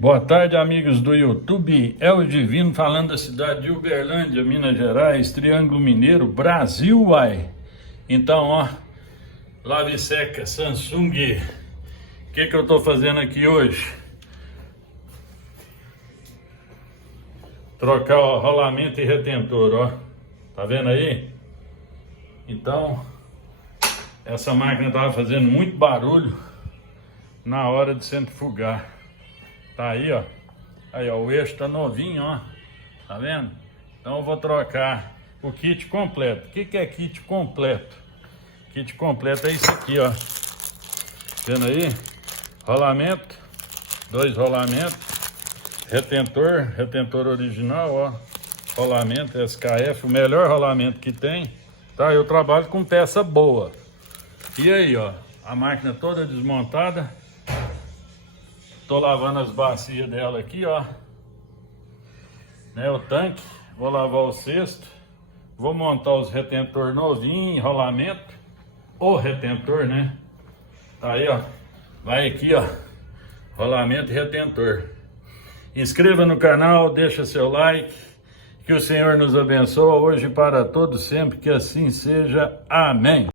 Boa tarde, amigos do YouTube. É o Divino falando da cidade de Uberlândia, Minas Gerais, Triângulo Mineiro, Brasil, uai. Então, ó, lave seca Samsung. O que eu tô fazendo aqui hoje? Trocar o rolamento e retentor, ó. Tá vendo aí? Então, essa máquina tava fazendo muito barulho na hora de centrifugar. Tá aí, ó. Aí, ó, o eixo tá novinho, ó. Tá vendo? Então eu vou trocar o kit completo. O que é kit completo? Kit completo é isso aqui, ó. Vendo aí? Rolamento, 2 rolamentos, retentor original, ó. Rolamento SKF, o melhor rolamento que tem. Tá? Eu trabalho com peça boa. E aí, ó, a máquina toda desmontada. Tô lavando as bacias dela aqui, ó. Né, o tanque. Vou lavar o cesto. Vou montar os retentor novinho, rolamento. O retentor, né? Tá aí, ó. Vai aqui, ó. Rolamento e retentor. Inscreva no canal, deixa seu like. Que o Senhor nos abençoe hoje para todos sempre. Que assim seja. Amém.